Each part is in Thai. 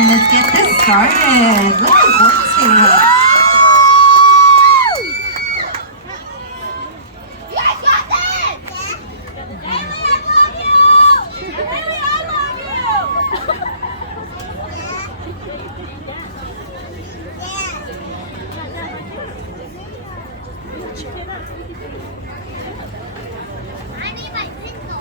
and let's get this started. Look how gorgeous they look. You guys got this! Haley, I love you! Haley, I love you! I need my pencil.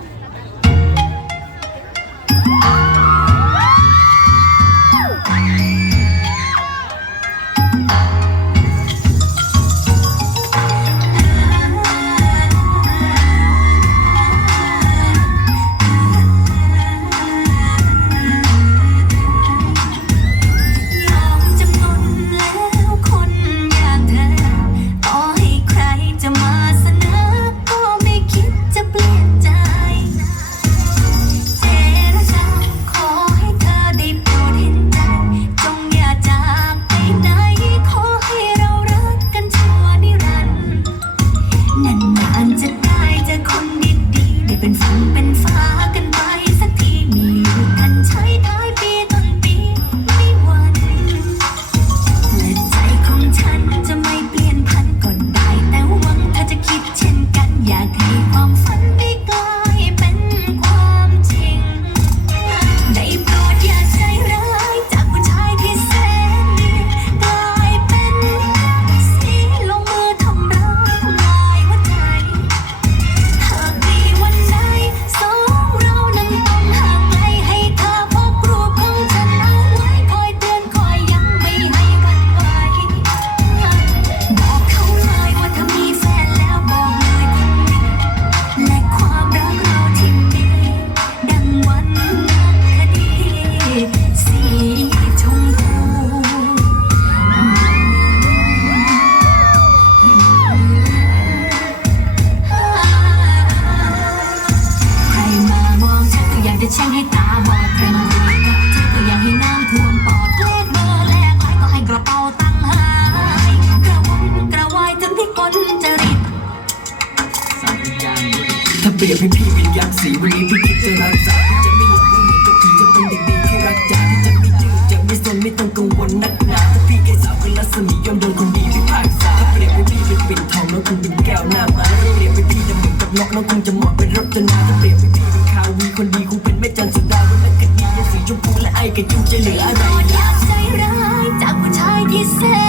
เป็นฝันเป็นฟ้ากันไปสักทีมีอยู่กันใช้ท้ายปีต้นปีไม่หวั่นและใจของฉันจะไม่เปลี่ยนพันก็ได้แต่หวังเธอจะคิดเช่นกันอยากให้ความฝันได้กลายเป็นความจริงได้โปรดอย่าใจร้ายจากผู้ชายที่แสนดีกลายเป็นสีลงมือทำร้ายทำลายหัวใจหากมีวันไหนสองเรานั้นต้องห่างไกลให้เธอพกรูปของฉันเอาไว้คอยเตือนคอยย้ำไม่ให้หวั่นไหวบอกเขาเลยว่าถ้ามีแฟนแล้วบอกเลยคนนี้และความรักเราที่มีดังวันนักคดีสีชมพูใครมามองเธอก็อยากจะแช่งให้ตาบอดใครมาคุยกับเธอก็อยากให้น้ำท่วมปอดเลขเบอร์แลกไลน์ก็ให้กระเป๋าตังค์หายกระวนกระวายจนที่ก้นจริต ถ้าเปรียบให้พี่เป็นยักษ์สีวันนี้พี่คิดจะรักษาพี่จะไม่หลงไม่หนีก็พี่จะเป็นเด็กดีที่รักจ๋าพี่จะไม่ดื้อจะไม่สนไม่ต้องกังวลนักหนาถ้าพี่แค่สาวเป็นรัศมียอมโดนคนดีพิพากษาถ้าเปรียบให้พี่เป็นปิ่นทองน้องคงเป็นแก้วหน้าม้าถ้าเปรียบให้พี่ดำเหมือนกับนกน้องคงจะเหมาะเป็นรจนาถ้าเปรียบให้พี่เป็นคาวีคนดีคงเป็นแม่จันทร์สุดาวันนั้นก็ดียังสีชมพูและไอ้กับยูจะเหลืออะไร อยากใจร้ายจากผู้ชายที่แสน